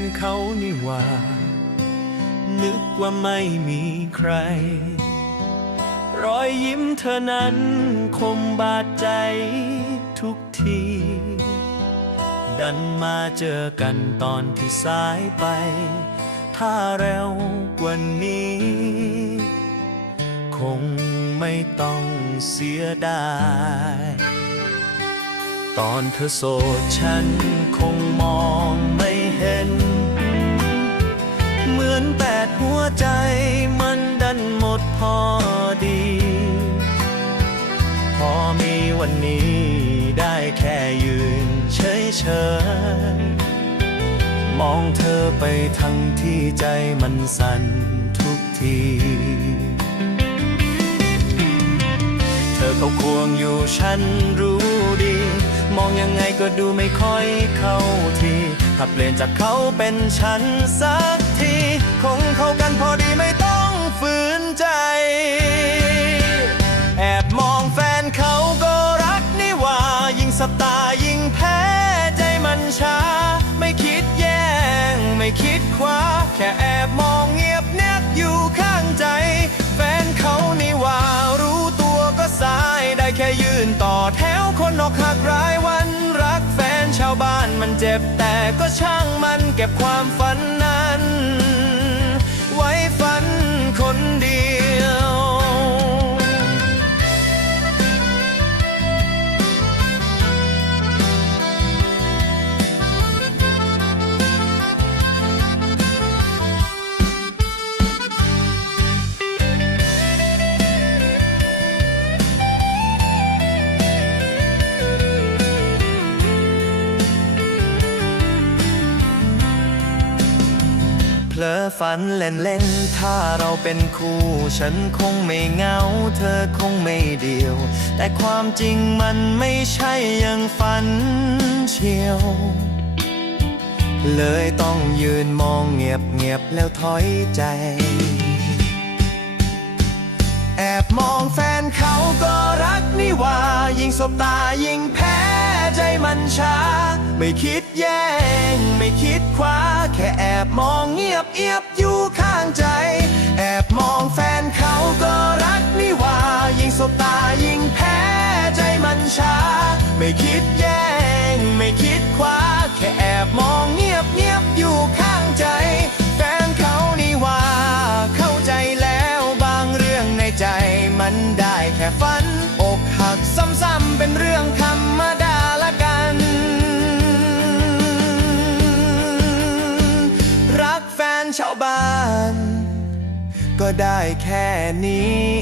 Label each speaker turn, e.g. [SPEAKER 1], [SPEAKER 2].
[SPEAKER 1] นเขานี่ว่า นึกว่าไม่มีใคร รอยยิ้มเธอนั้นคมบาดใจทุกที ดันมาเจอกันตอนที่สายไป ถ้าเร็วกว่านี้ คงไม่ต้องเสียดาย ตอนเธอโสดฉันคงมอง หัวใจมันดันหมดพอดี พอมีวันนี้ได้แค่ยืนเฉยๆมองเธอไปทั้งที่ใจมันสั่นทุกที เธอเขาควงอยู่ฉันรู้ดี มองยังไงก็ดูไม่ค่อยเข้าที ถ้าเปลี่ยนจากเขาเป็นฉันสัก สบตายิ่งแพ้ใจมันช้า ไม่คิดแย่ง ไม่คิดคว้า แค่แอบมองเงียบเนียบอยู่ข้างใจ แฟนเขานี่ว่ารู้ตัวก็สายได้แค่ยืนต่อแถวคนนอกหักรายวันรักแฟนชาวบ้านมันเจ็บแต่ก็ช่างมันเก็บความฝันนั้น ลอฝันเล่นเล่น ถ้าเราเป็นคู่ ฉันคงไม่เหงา เธอคงไม่เดียว แต่ความจริงมันไม่ใช่อย่างฝันเชียว เลยต้องยืนมองเงียบเงียบแล้วถอยใจ แอบมองแฟนเขาก็รักนี่ว่า ยิ่งสบตายิ่งแพ้ใจมันช้า ไม่คิดแย่ง ไม่คิดคว้า แค่แอบมองเงียบเอียบอยู่ข้างใจ แอบมองแฟนเขาก็รักนี่ว่า ยิ่งสบตายิ่งแพ้ใจมันช้า ไม่คิดแย่ง ไม่คิดคว้า แค่แอบมองเงียบเงียบอยู่ข้างใจ แฟนเขานี่ว่า เข้าใจแล้วบางเรื่องในใจ มันได้แค่ฝัน อกหักซ้ำๆเป็นเรื่องธรรมดา ได้แค่นี้